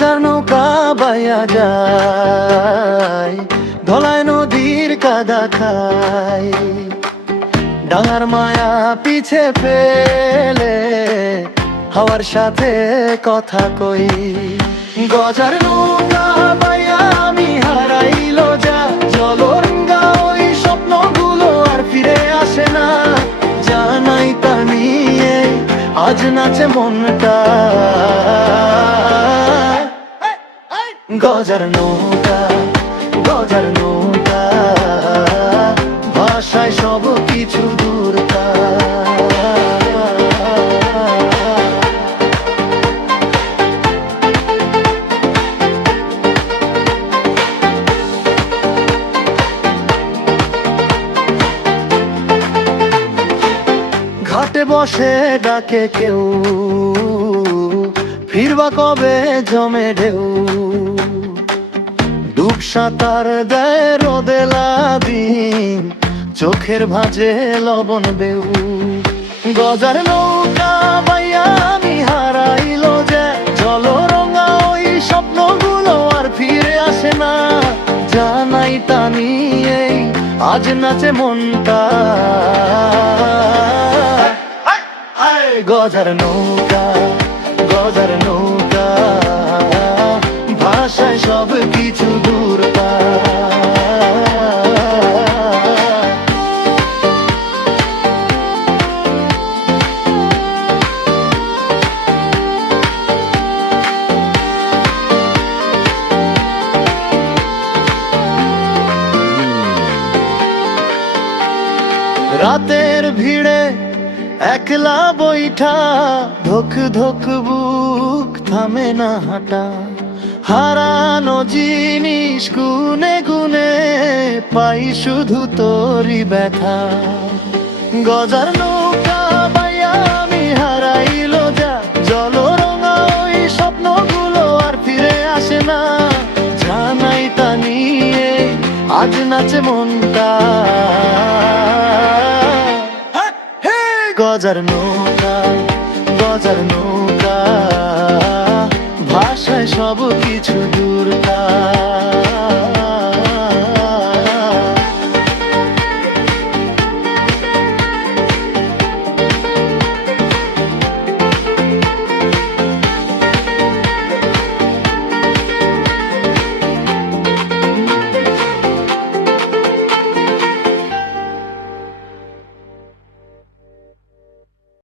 গজার নৌকা বাইয়া যায়, ধলায় নদীর কাদা খায়। ডাঙার মায়া পিছে ফেলে হাওয়ার সাথে কথা কই। গজার নৌকা বাইয়া আমি হারাইল যা, জলরঙ্গা ওই স্বপ্নগুলো আর ফিরে আসে না। জানাই তা নিয়ে আজ নাচে মনটা। গজার নৌকা, গজার নৌকা, ভাষায় সব কিছু দূরতা। ঘাটে বসে ডাকে কেউ, ফিরবা কবে জমে ঢেউ। ডুব সাঁতার দেয় রোদেলা দিন, চোখের ভাঁজে লবণ বেউ। গজার নৌকা বাইয়া আমি হারাইল যে, জলরঙা ওই স্বপ্নগুলো আর ফিরে আসে না। জানাই তা নিয়ে আজ নাচে মনটা। গজার নৌকা, গজার নৌকা, ভাষায় সব কিছু দূরতা। রাতের ভিড়ে একলা বৈঠা, ধোক ধোক বুক থামে না হাঁটা। হারানো জিনিস গুনে গুনে পাই শুধু তোরই ব্যথা। গজার নৌকা বাইয়া আমি হারাইল যা, জলরঙা ওই স্বপ্নগুলো আর ফিরে আসে না। জানাই তা নিয়ে আজ নাচে মনটা। গজার নৌকা, গজার নৌকা, ভাষায় সব কিছু দূরতা।